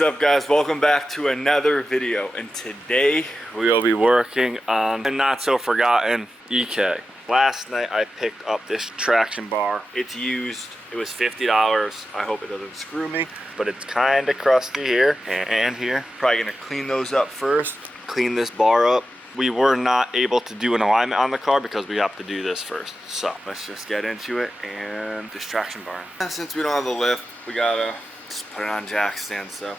What is up, guys? Welcome back to another video, and today we will be working on a not so forgotten EK. Last night I picked up this traction bar. It's used. It was $50. I hope it doesn't screw me, but it's kind of crusty here and here. Probably gonna clean those up first, clean this bar up. We were not able to do an alignment on the car because we have to do this first. So let's just get into it and this traction bar. Since we don't have the lift, we gotta just put it on jack stands. So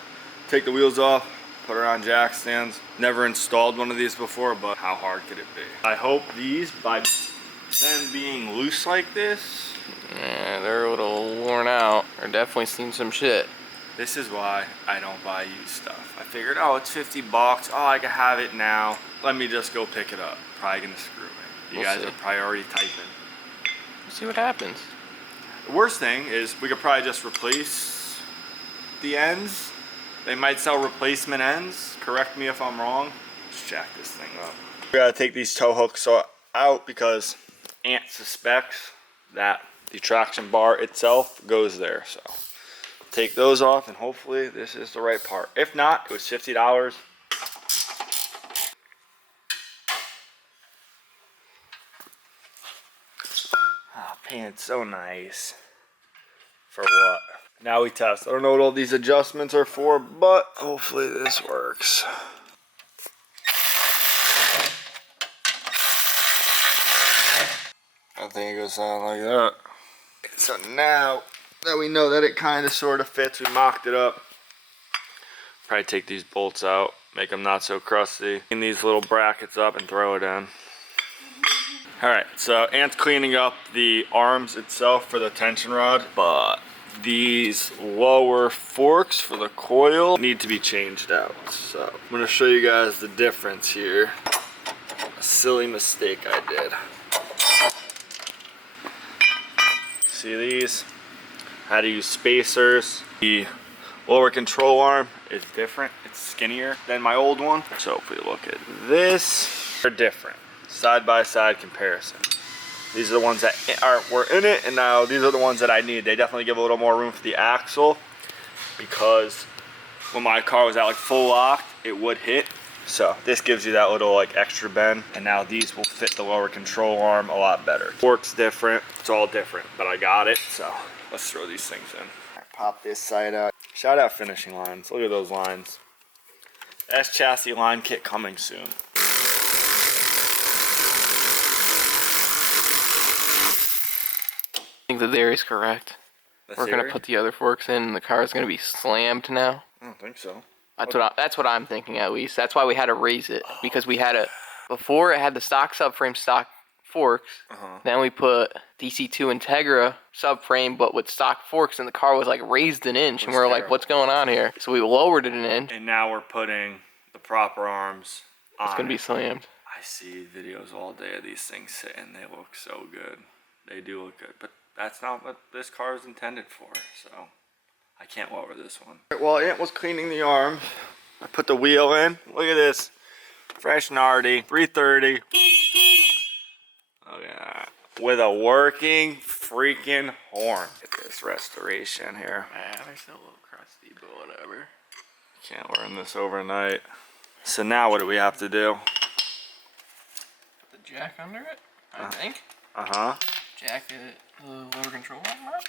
take the wheels off, put it on jack stands. Never installed one of these before, but how hard could it be? I hope these, by them being loose like this, yeah, they're a little worn out. They're definitely seen some shit. this is why I don't buy used stuff. I figured, oh, it's 50 bucks. Oh, I can have it now. Let me just go pick it up. Probably gonna screw me. You guys are probably already typing. We'll see what happens. The worst thing is we could probably just replace the ends. They might sell replacement ends. Correct me if I'm wrong. Let's jack this thing up. We gotta take these tow hooks out because Ant suspects that the traction bar itself goes there. So take those off and hopefully this is the right part. If not, it was $50. Oh, paint's so nice. For what? Now we test. I don't know what all these adjustments are for, but hopefully this works. I think it goes something like that. So now that we know that it kind of sort of fits, we mocked it up. Probably take these bolts out, make them not so crusty. Clean these little brackets up and throw it in. Alright, so Ant's cleaning up the arms itself for the tension rod, but these lower forks for the coil need to be changed out. So I'm going to show you guys the difference here. A silly mistake I did. See these? I had to use spacers. The lower control arm is different. It's skinnier than my old one. So if we look at this, they're different. Side by side comparison. These are the ones that were in it, and now these are the ones that I need. They definitely give a little more room for the axle because when my car was at like full lock, it would hit. So this gives you that little like extra bend, and now these will fit the lower control arm a lot better. Fork's different, it's all different, but I got it, so let's throw these things in. I pop this side out. Shout out Finishing Lines, look at those lines. S chassis line kit coming soon. I think the theory is correct. We're going to put the other forks in and the car is going to be slammed now. I don't think so. That's what I'm thinking, at least. That's why we had to raise it, because we had before it had the stock subframe, stock forks. Then we put DC2 Integra subframe, but with stock forks, and the car was like raised an inch, and we were like, what's going on here? So we lowered it an inch. And now we're putting the proper arms on. It's going to be slammed. I see videos all day of these things sitting. They look so good. They do look good, but that's not what this car is intended for, so I can't lower this one. While Ant was cleaning the arm, I put the wheel in. Look at this. Fresh Nardi, 330. Look at that. With a working freaking horn. Get this restoration here. Yeah, they're still a little crusty, but whatever. Can't learn this overnight. So now what do we have to do? Put the jack under it, I think. Uh-huh. Jack it, lower control arm up.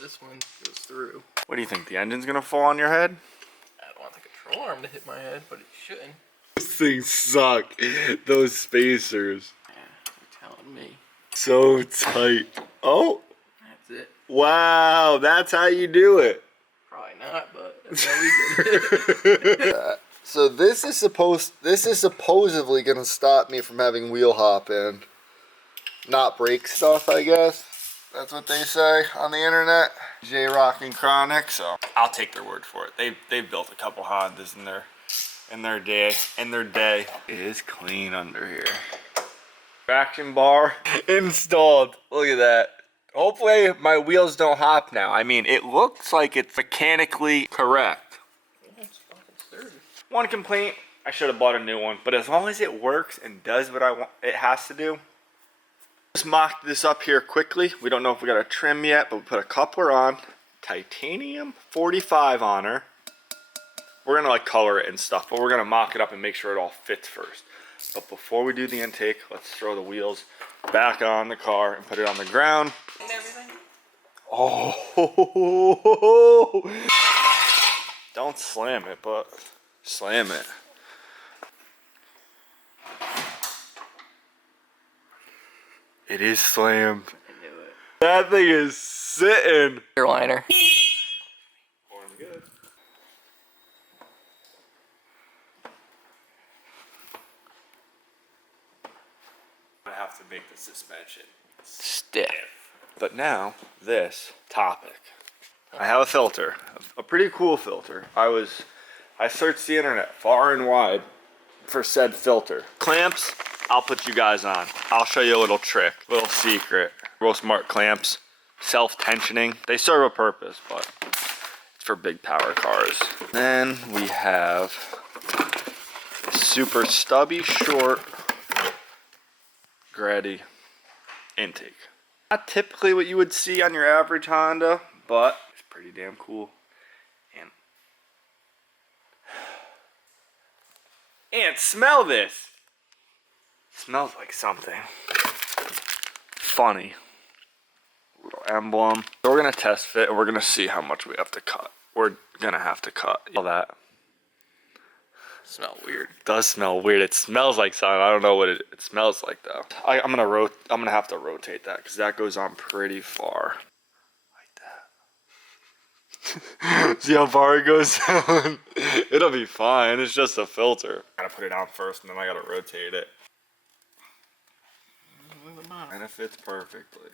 This one goes through. What do you think? The engine's gonna fall on your head? I don't want the control arm to hit my head, but it shouldn't. Those things suck. Those spacers. Yeah, you're telling me. So tight. Oh. That's it. Wow, that's how you do it. Probably not, but that's how we did it. So this is supposedly gonna stop me from having wheel hop in. Not brake stuff, I guess. That's what they say on the internet. J-Rock and Chronic, so I'll take their word for it. They've built a couple Hondas in their day. It is clean under here. Traction bar installed. Look at that. Hopefully my wheels don't hop now. I mean, it looks like it's mechanically correct. It's fucking sturdy. One complaint, I should have bought a new one, but as long as it works and does what I want it has to do. Just mocked this up here quickly. We don't know if we got a trim yet, but we put a coupler on. titanium 45 on her. We're gonna like color it and stuff, but we're gonna mock it up and make sure it all fits first. But before we do the intake, let's throw the wheels back on the car and put it on the ground. And everything. Oh, don't slam it, but slam it. It is slammed. I knew it. That thing is sitting. Airliner. Going good. I have to make the suspension Stiff. But now, this topic. I have a filter, a pretty cool filter. I searched the internet far and wide for said filter. Clamps, I'll put you guys on. I'll show you a little trick, little secret. Real smart clamps, self-tensioning. They serve a purpose, but it's for big power cars. Then we have a super stubby, short, Grady intake. Not typically what you would see on your average Honda, but it's pretty damn cool. And smell this. Smells like something funny. Little emblem. So we're gonna test fit and we're gonna see how much we have to cut. We're gonna have to cut all that. Smell weird. It does smell weird. It smells like something. I don't know what it smells like though. I'm gonna have to rotate that because that goes on pretty far. Like that. See how far it goes down? It'll be fine. It's just a filter. I gotta put it on first and then I gotta rotate it. And it fits perfectly.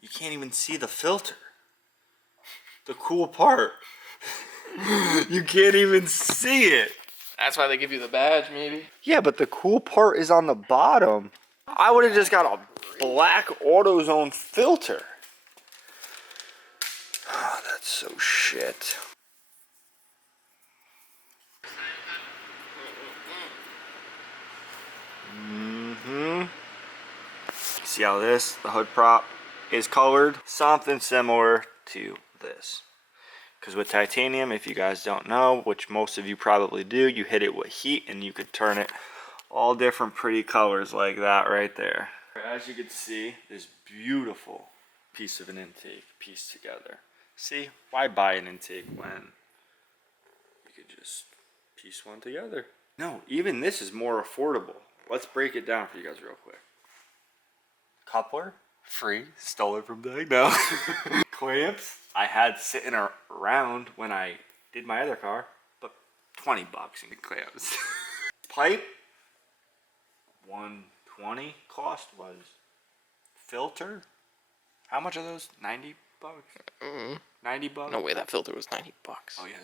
You can't even see the filter. The cool part. You can't even see it. That's why they give you the badge, maybe. Yeah, but the cool part is on the bottom. I would have just got a black AutoZone filter. Oh, that's so shit. See how the hood prop is colored? Something similar to this. Because with titanium, if you guys don't know, which most of you probably do, you hit it with heat and you could turn it all different pretty colors like that right there. As you can see, this beautiful piece of an intake pieced together. See, why buy an intake when you could just piece one together? No, even this is more affordable. Let's break it down for you guys real quick. Coupler, free, stole it from Doug. No. Clamps, I had sitting around when I did my other car, but $20 in clamps. Pipe, $120 cost was. Filter, how much are those? $90? $90? No way, that filter was $90. Oh yeah,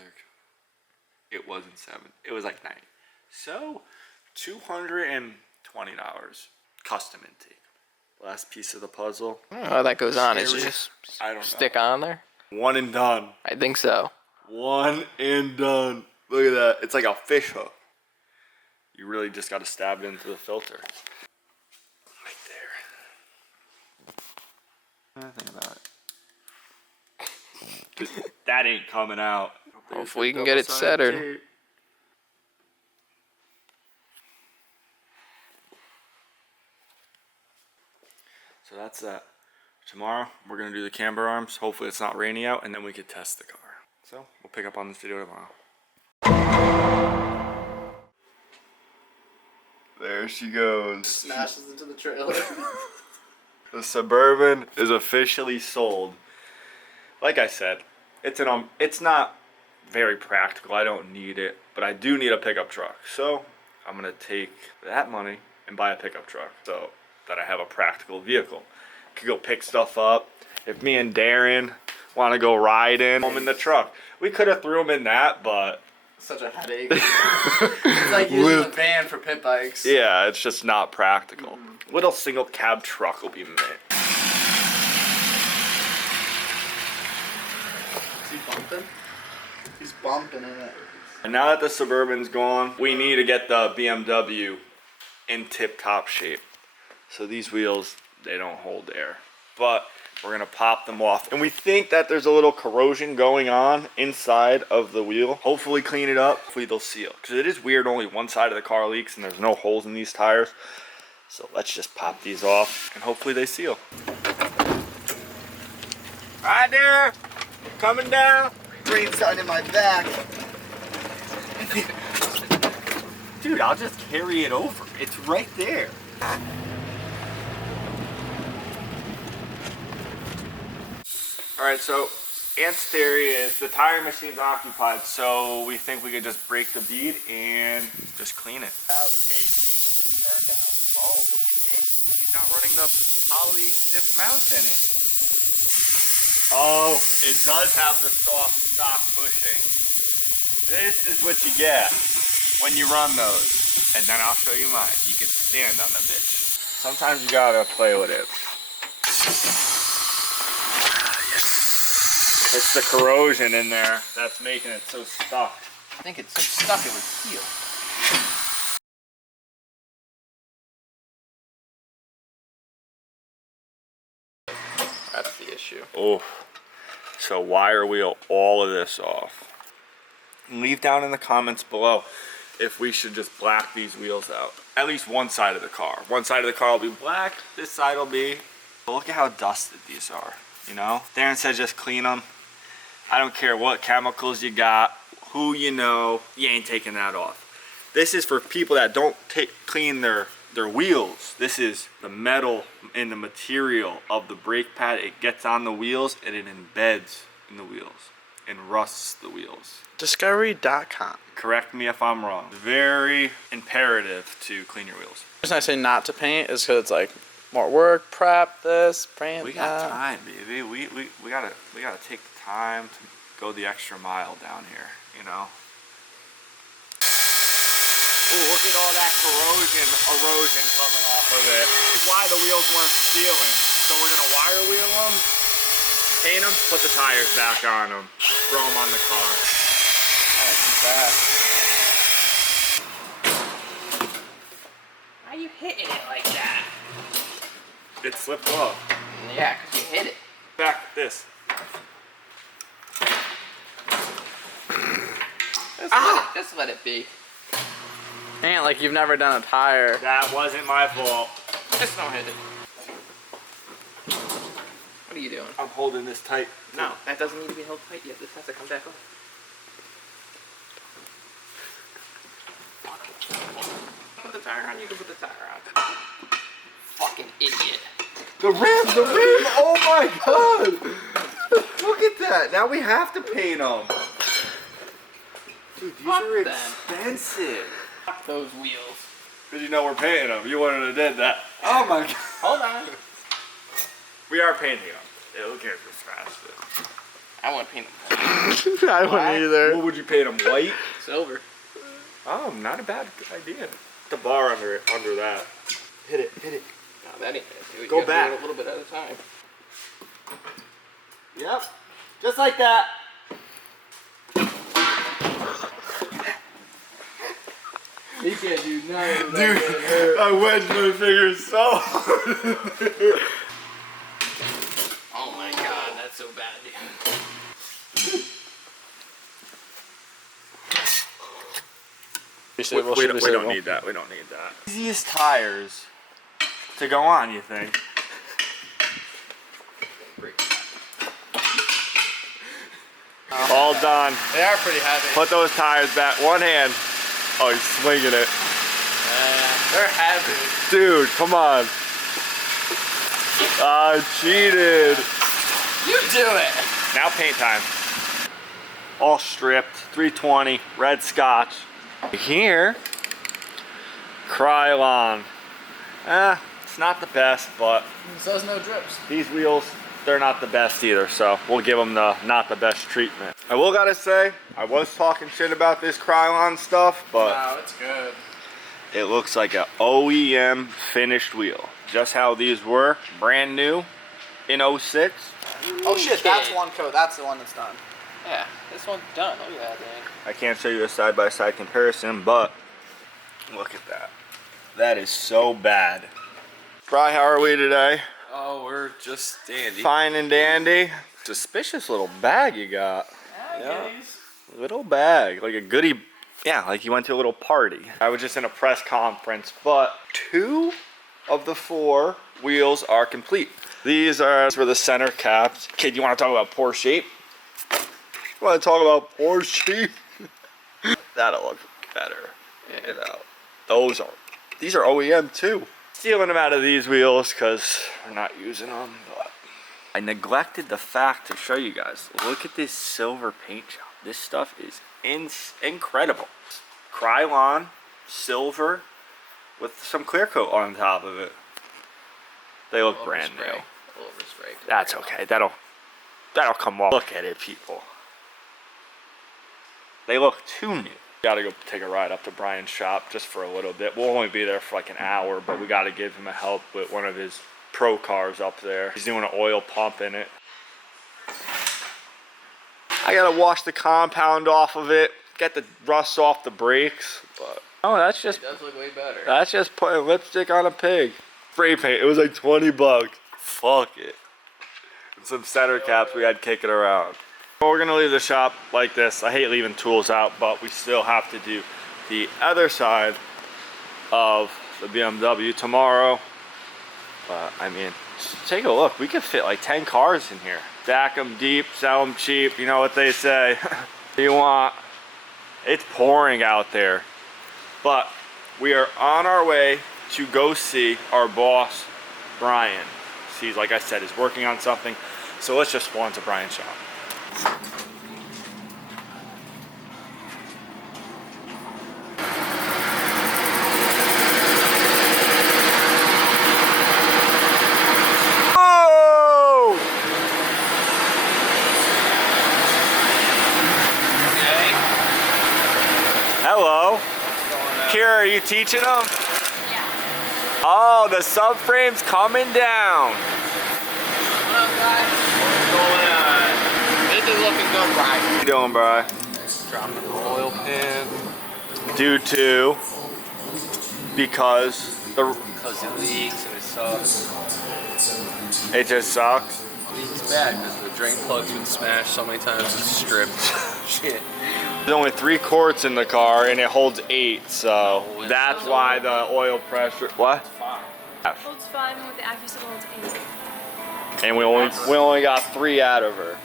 it wasn't $7. It was like $90. So $220 custom intake. Last piece of the puzzle. I don't know how that goes on. It's just I don't stick on there. One and done. I think so. One and done. Look at that. It's like a fish hook. You really just got to stab it into the filter. Right there. Nothing about it. That ain't coming out. Hopefully we can get it centered. So that's that. Tomorrow we're gonna do the camber arms. Hopefully it's not rainy out, and then we could test the car. So we'll pick up on this video tomorrow. There she goes. Smashes into the trailer. The Suburban is officially sold. Like I said, it's not very practical. I don't need it, but I do need a pickup truck. So I'm gonna take that money and buy a pickup truck so that I have a practical vehicle. Could go pick stuff up. If me and Darren want to go riding, I'm in the truck. We could have threw him in that, but Such a headache. It's like using a van for pit bikes. Yeah, it's just not practical. Little single cab truck will be mint. Is he bumping? He's bumping in it. And now that the Suburban's gone, we need to get the BMW in tip-top shape. So these wheels, they don't hold air. But We're gonna pop them off. And we think that there's a little corrosion going on inside of the wheel. Hopefully clean it up, hopefully they'll seal. Because it is weird, only one side of the car leaks and there's no holes in these tires. So let's just pop these off and hopefully they seal. Right there, coming down. Brain starting in my back. Dude, I'll just carry it over. It's right there. Alright, so Ant's theory is the tire machine's occupied, so we think we could just break the bead and just clean it. Turn down. Oh, look at this. She's not running the poly stiff mount in it. Oh, it does have the soft stock bushing. This is what you get when you run those. And then I'll show you mine. You can stand on the bitch. Sometimes you gotta play with it. It's the corrosion in there that's making it so stuck. I think it's so stuck it would seal. That's the issue. Oh, so wire wheel all of this off. Leave down in the comments below if we should just black these wheels out. At least one side of the car. One side of the car will be black, this side will be. Look at how dusted these are, you know? Darren said just clean them. I don't care what chemicals you got, who you know, you ain't taking that off. This is for people that don't clean their wheels. This is the metal and the material of the brake pad. It gets on the wheels and it embeds in the wheels and rusts the wheels. Discovery.com. Correct me if I'm wrong. Very imperative to clean your wheels. The reason I say not to paint is because it's like more work, prep this, paint We got time, baby. We gotta take the time to go the extra mile down here, you know? Oh, look at all that erosion coming off of it. This is why the wheels weren't sealing. So we're gonna wire wheel them, paint them, put the tires back on them, throw them on the car. Oh, too fast. Why are you hitting it like that? It slipped off. Yeah, because you hit it. Back this. Just let it be. Ain't like you've never done a tire. That wasn't my fault. Just don't hit it. What are you doing? I'm holding this tight. No, that doesn't need to be held tight yet. This has to come back off. Put the tire on, you can put the tire on. Fucking idiot. The rim! Oh my god! Look at that! Now we have to paint them. Dude, these are expensive. Fuck those wheels. Because you know we're painting them. You wouldn't have did that. Oh my god. Hold on. We are painting them. Who cares if we scratched it? I want to paint them. I wouldn't either. What would you paint them? White? Silver. Oh, not a bad idea. The bar under that. Hit it. No, that ain't gonna do it. Go You gotta back. do it a little bit at a time. Yep. Just like that. You can't do nothing. Dude, I wedged my fingers so hard. Oh my god, that's so bad, dude. We don't need that. We don't need that. Easiest tires to go on, you think? All done. They are pretty heavy. Put those tires back. One hand. Oh, he's swinging it. They're heavy. Dude, come on. I cheated. You do it. Now paint time. All stripped. 320. Red Scotch. Here. Krylon. It's not the best, but It says no drips. these wheels, they're not the best either, so we'll give them the not the best treatment. I will gotta say, I was talking shit about this Krylon stuff, but Wow, it's good. it looks like an OEM finished wheel. Just how these were, brand new in 06. Oh shit, that's one coat. That's the one that's done. Yeah, this one's done. Look at that thing. I can't show you a side-by-side comparison, but look at that. That is so bad. Bri, how are we today? Oh, we're just dandy. Fine and dandy. Suspicious little bag you got. Yeah. Little bag, like a goodie. Yeah, like you went to a little party. I was just in a press conference, but 2 of the 4 wheels are complete. These are for the center caps. Kid, you want to talk about poor shape? You want to talk about poor shape? That'll look better. You know, these are OEM too. Stealing them out of these wheels because we're not using them. But I neglected the fact to show you guys. Look at this silver paint job. This stuff is incredible. Krylon, silver, with some clear coat on top of it. They look brand new. Overspray. That's okay. That'll come off. Look at it, people. They look too new. Gotta go take a ride up to Brian's shop just for a little bit. We'll only be there for like an hour, but we gotta give him a help with one of his pro cars up there. He's doing an oil pump in it. I gotta wash the compound off of it, get the rust off the brakes, but oh, that's just, It does look way better. that's just putting lipstick on a pig. Spray paint, it was like 20 bucks. Fuck it. And some center caps we had kicking around. Well, we're gonna leave the shop like this. I hate leaving tools out, but we still have to do the other side of the BMW tomorrow. But I mean, just take a look. We could fit like 10 cars in here. Stack them deep, sell them cheap. You know what they say. You want? It's pouring out there. But we are on our way to go see our boss, Brian. He's, like I said, is working on something. So let's just pull into Brian's shop. Hello. Kira, are you teaching them? Yeah. Oh, the subframe's coming down. What up, guys? What's going on? This is looking good, Brian. How you doing, bro? Dropping the oil pan. Due to because Because it leaks and it sucks. it just sucks. It's bad because the drain plug's been smashed so many times it's stripped. Shit. There's only 3 quarts in the car and it holds 8, so that's why the oil pressure. What? Holds 5 and with the AccuSub holds 8. And we only got 3 out of her.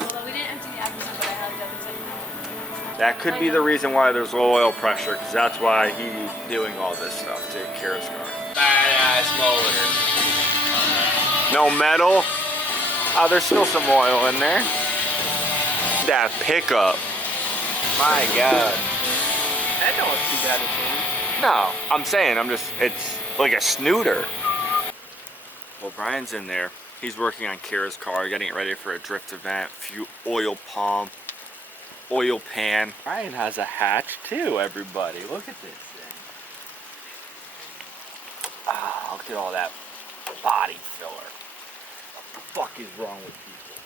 Although we didn't empty the AccuSub, but I had it up inside. That could be the reason why there's low oil pressure, because that's why he's doing all this stuff to Kira's car. Badass motor. No metal. Oh, there's still some oil in there. That pickup. My God. That don't look too bad to change. No, I'm saying, it's like a snooter. Well, Brian's in there. He's working on Kira's car, getting it ready for a drift event, oil pump, oil pan. Brian has a hatch too, everybody. Look at this thing. Ah, look at all that body filler. What the fuck is wrong with people?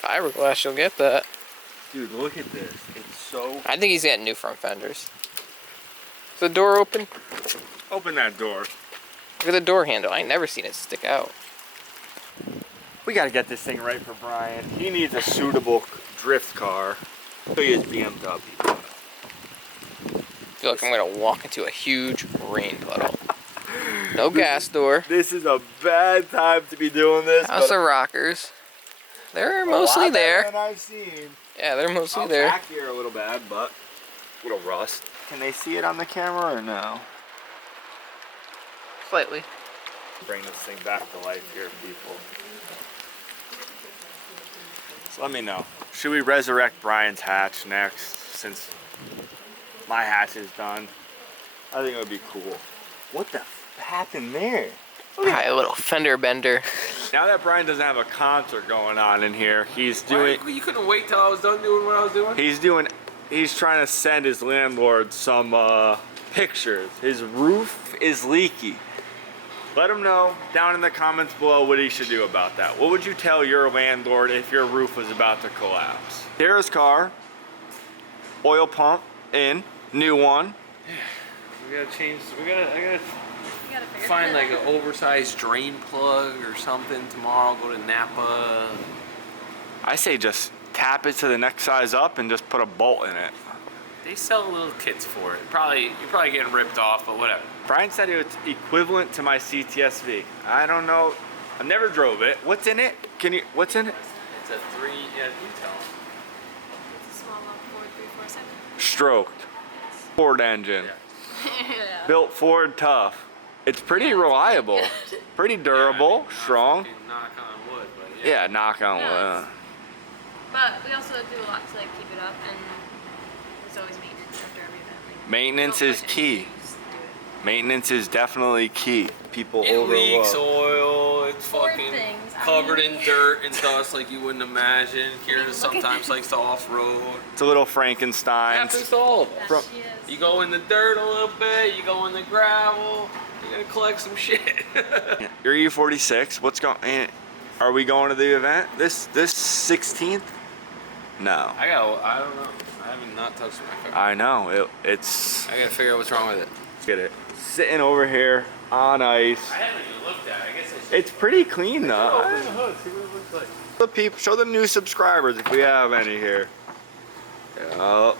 Fiberglass, you'll get that. Dude, look at this. It's so... I think he's getting new front fenders. Is the door open? Open that door. Look at the door handle. I ain't never seen it stick out. We gotta get this thing right for Brian. He needs a suitable drift car. Show you his BMW. I feel like I'm gonna walk into a huge rain puddle. No gas door. This is a bad time to be doing this. House of rockers. They're mostly there. Than I've seen. Yeah, they're mostly there. Back here a little bad, but a little rust. Can they see it on the camera or no? Slightly. Bring this thing back to life here, people. So let me know. Should we resurrect Brian's hatch next, since my hatch is done? I think it would be cool. What the f happened there? Hi, a little fender bender. Now that Brian doesn't have a concert going on in here, he's doing... You couldn't wait till I was done doing what I was doing? He's trying to send his landlord some pictures. His roof is leaky. Let him know down in the comments below what he should do about that. What would you tell your landlord if your roof was about to collapse? Kira's car, oil pump in, new one. We gotta change, I gotta gotta figure find it like out. an oversized drain plug or something tomorrow. Go to Napa. I say just tap it to the next size up and just put a bolt in it. They sell little kits for it. You're probably getting ripped off, but whatever. Brian said it was equivalent to my CTSV. I don't know. I never drove it. What's in it? What's in it? It's a 3. Yeah, you tell 'em. It's a small one, 4347. Stroked. Ford engine. Yeah. Built Ford tough. It's pretty reliable. Pretty durable, strong. Fucking knock on wood, but Yeah, knock on No, wood. But we also do a lot to like keep it up, and there's always maintenance after every event. Like, Maintenance don't is push key. anything, just do it. Maintenance is definitely key. People it leaks overlook. oil. It's Ford fucking things, I covered mean- in dirt and dust like you wouldn't imagine. Kira look at sometimes this. likes to off-road. It's a little Frankenstein. Happens to all of us. That From- she is. You go in the dirt a little bit, you go in the gravel, you're gonna collect some shit. Your E46. What's going? Are we going to the event this 16th? No. I don't know. I haven't not touched my car. I know. It's I gotta figure out what's wrong with it. get it. Sitting over here on ice. I haven't even looked at it. I guess I should It's pretty clean though. open the hood, see what it looks like. The people, show the new subscribers if we have any here. Yeah.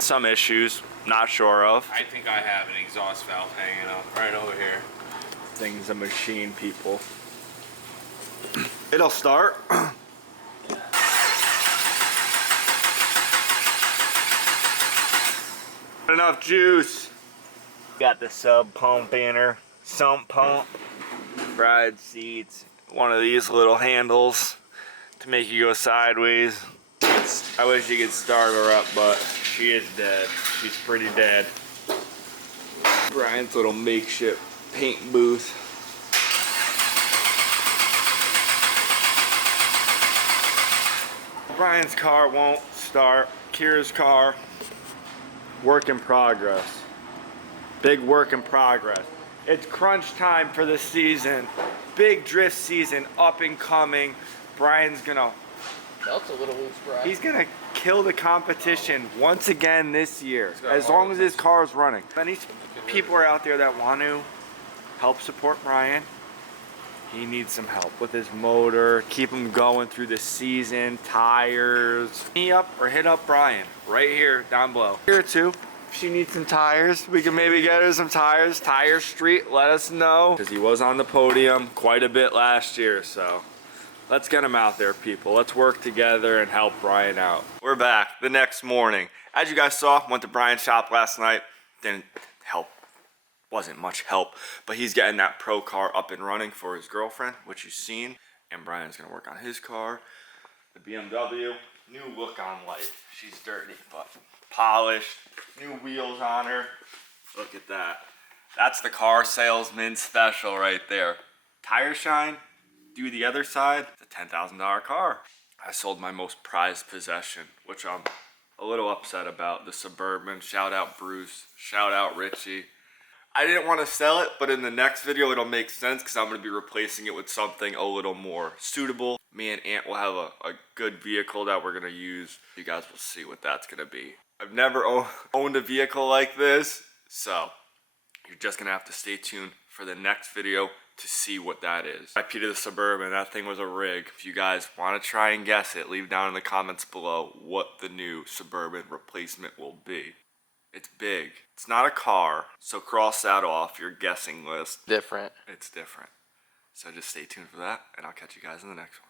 Some issues, not sure of. I think I have an exhaust valve hanging up right over here. Things a machine, people. It'll start. Enough juice. Got the sub pump in her. Sump pump. Ride seats. One of these little handles to make you go sideways. I wish you could start her up, but she is dead. She's pretty dead. Brian's little makeshift paint booth. Brian's car won't start. Kira's car, work in progress. Big work in progress. It's crunch time for the season. Big drift season up and coming. Brian's gonna, Belt's a little loose, bro. he's gonna kill the competition once again this year, got as a long lot as of his car is running. Many people are out there that want to help support Brian. He needs some help with his motor, keep him going through the season, tires. Me up or hit up Brian right here down below. Here too. If she needs some tires, we can maybe get her some tires. Tire Street, let us know. Because he was on the podium quite a bit last year, so let's get him out there, people. Let's work together and help Brian out. We're back the next morning. As you guys saw, went to Brian's shop last night. Didn't help. Wasn't much help, but he's getting that pro car up and running for his girlfriend, which you've seen. And Brian's gonna work on his car. The BMW, new look on life. She's dirty, but polished. New wheels on her. Look at that. That's the car salesman special right there. Tire shine, do the other side. It's a $10,000 car. I sold my most prized possession, which I'm a little upset about. The Suburban. Shout out Bruce. Shout out Richie. I didn't want to sell it, but in the next video it'll make sense because I'm going to be replacing it with something a little more suitable. Me and Ant will have a good vehicle that we're going to use. You guys will see what that's going to be. I've never owned a vehicle like this, so you're just going to have to stay tuned for the next video to see what that is. I Peter the Suburban, that thing was a rig. If you guys want to try and guess it, leave down in the comments below what the new Suburban replacement will be. It's big. It's not a car, so cross that off your guessing list. Different. It's different. So just stay tuned for that, and I'll catch you guys in the next one.